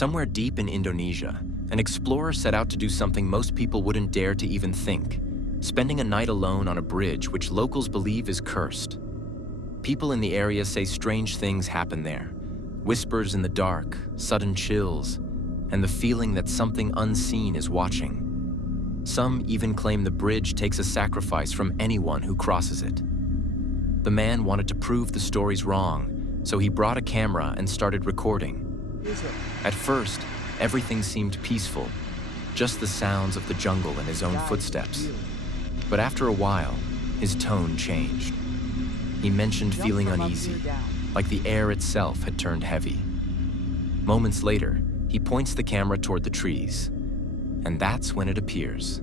Somewhere deep in Indonesia, an explorer set out to do something most people wouldn't dare to even think, spending a night alone on a bridge which locals believe is cursed. People in the area say strange things happen there. Whispers in the dark, sudden chills, and the feeling that something unseen is watching. Some even claim the bridge takes a sacrifice from anyone who crosses it. The man wanted to prove the stories wrong, so he brought a camera and started recording. At first, everything seemed peaceful, just the sounds of the jungle and his own footsteps. But after a while, his tone changed. He mentioned feeling uneasy, like the air itself had turned heavy. Moments later, he points the camera toward the trees, and that's when it appears.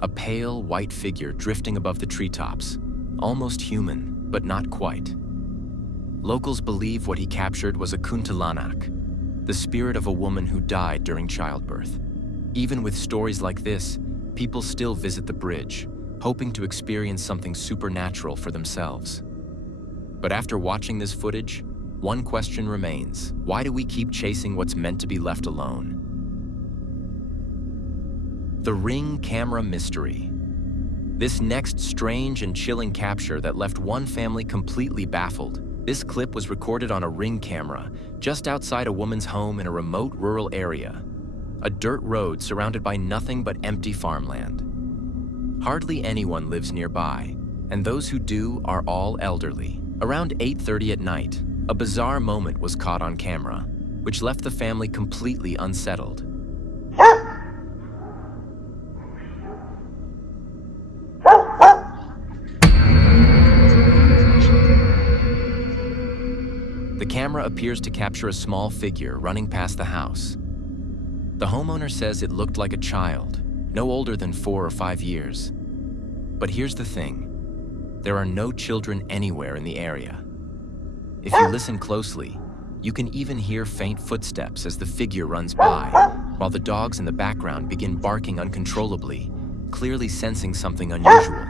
A pale, white figure drifting above the treetops, almost human, but not quite. Locals believe what he captured was a kuntilanak, the spirit of a woman who died during childbirth. Even with stories like this, people still visit the bridge, hoping to experience something supernatural for themselves. But after watching this footage, one question remains: why do we keep chasing what's meant to be left alone? The Ring camera mystery. This next strange and chilling capture that left one family completely baffled. This clip was recorded on a Ring camera just outside a woman's home in a remote rural area. A dirt road surrounded by nothing but empty farmland. Hardly anyone lives nearby, and those who do are all elderly. Around 8:30 at night, a bizarre moment was caught on camera, which left the family completely unsettled. The camera appears to capture a small figure running past the house. The homeowner says it looked like a child, no older than 4 or 5 years. But here's the thing: there are no children anywhere in the area. If you listen closely, you can even hear faint footsteps as the figure runs by, while the dogs in the background begin barking uncontrollably, clearly sensing something unusual.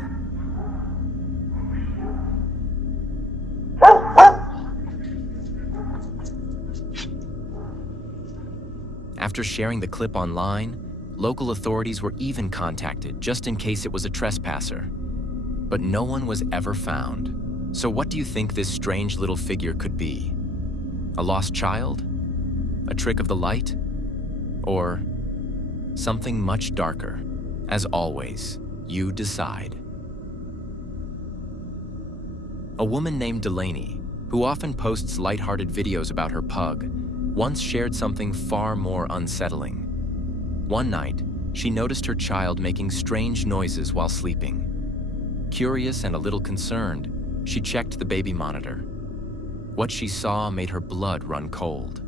After sharing the clip online, local authorities were even contacted just in case it was a trespasser. But no one was ever found. So what do you think this strange little figure could be? A lost child? A trick of the light? Or something much darker? As always, you decide. A woman named Delaney, who often posts lighthearted videos about her pug, once shared something far more unsettling. One night, she noticed her child making strange noises while sleeping. Curious and a little concerned, she checked the baby monitor. What she saw made her blood run cold.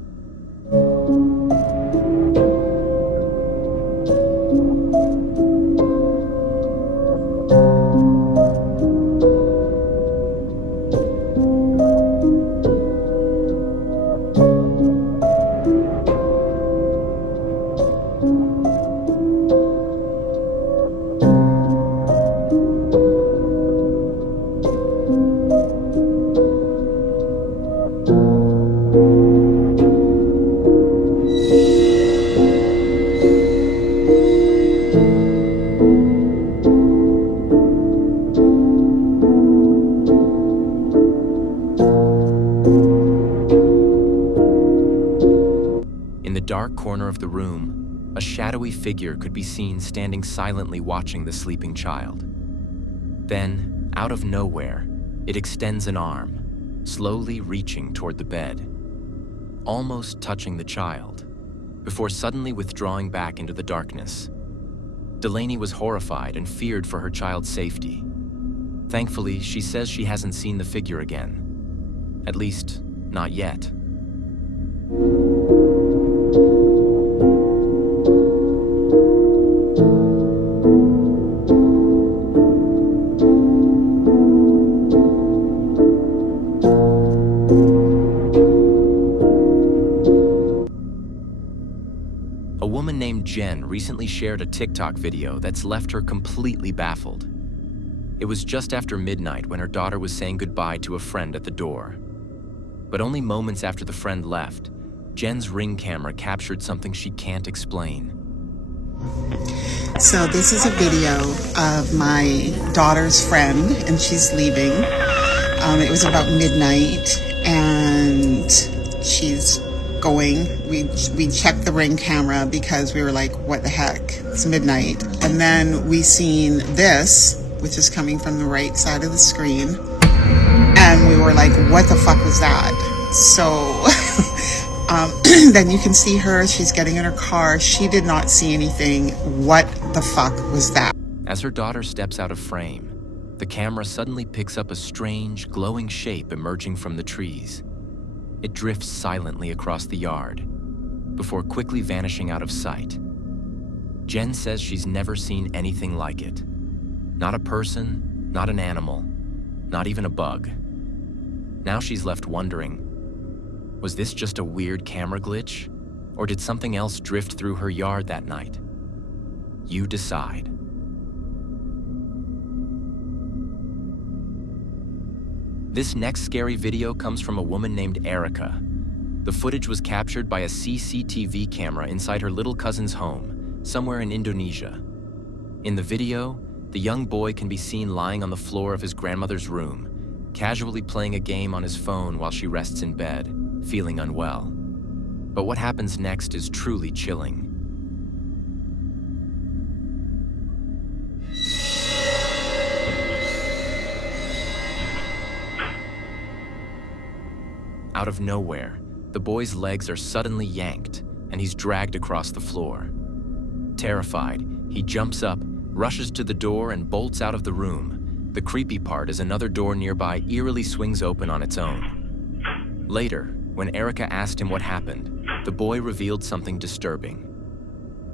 shadowy figure could be seen standing silently watching the sleeping child. Then, out of nowhere, it extends an arm, slowly reaching toward the bed, almost touching the child, before suddenly withdrawing back into the darkness. Delaney was horrified and feared for her child's safety. Thankfully, she says she hasn't seen the figure again. At least, not yet. A woman named Jen recently shared a TikTok video that's left her completely baffled. It was just after midnight when her daughter was saying goodbye to a friend at the door. But only moments after the friend left, Jen's Ring camera captured something she can't explain. So this is a video of my daughter's friend, and she's leaving. It was about midnight, and she's going. We checked the Ring camera because we were like, what the heck? It's midnight. And then we seen this, which is coming from the right side of the screen. And we were like, what the fuck was that? So then you can see her, she's getting in her car. She did not see anything. What the fuck was that? As her daughter steps out of frame, the camera suddenly picks up a strange, glowing shape emerging from the trees. It drifts silently across the yard, before quickly vanishing out of sight. Jen says she's never seen anything like it. Not a person, not an animal, not even a bug. Now she's left wondering, was this just a weird camera glitch? Or did something else drift through her yard that night? You decide. This next scary video comes from a woman named Erica. The footage was captured by a CCTV camera inside her little cousin's home, somewhere in Indonesia. In the video, the young boy can be seen lying on the floor of his grandmother's room, casually playing a game on his phone while she rests in bed, feeling unwell. But what happens next is truly chilling. Out of nowhere, the boy's legs are suddenly yanked, and he's dragged across the floor. Terrified, he jumps up, rushes to the door, and bolts out of the room. The creepy part is another door nearby eerily swings open on its own. Later, when Erica asked him what happened, the boy revealed something disturbing.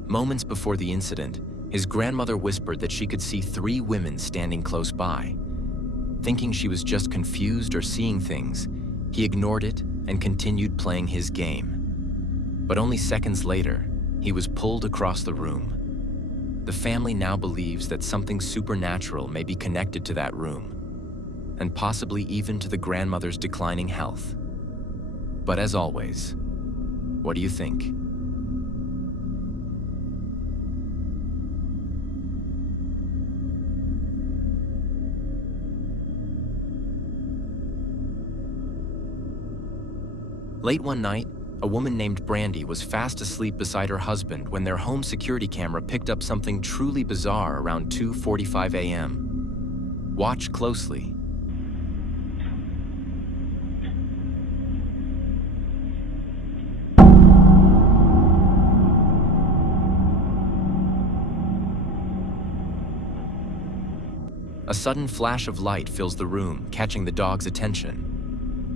Moments before the incident, his grandmother whispered that she could see 3 women standing close by. Thinking she was just confused or seeing things, he ignored it and continued playing his game. But only seconds later, he was pulled across the room. The family now believes that something supernatural may be connected to that room, and possibly even to the grandmother's declining health. But as always, what do you think? Late one night, a woman named Brandy was fast asleep beside her husband when their home security camera picked up something truly bizarre around 2:45 a.m. Watch closely. A sudden flash of light fills the room, catching the dog's attention.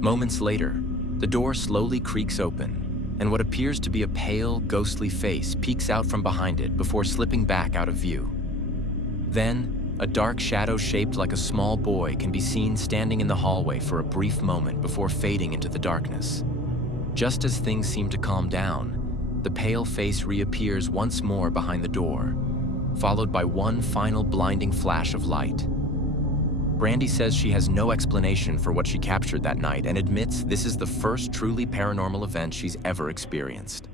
Moments later, the door slowly creaks open, and what appears to be a pale, ghostly face peeks out from behind it before slipping back out of view. Then, a dark shadow shaped like a small boy can be seen standing in the hallway for a brief moment before fading into the darkness. Just as things seem to calm down, the pale face reappears once more behind the door, followed by one final blinding flash of light. Brandy says she has no explanation for what she captured that night and admits this is the first truly paranormal event she's ever experienced.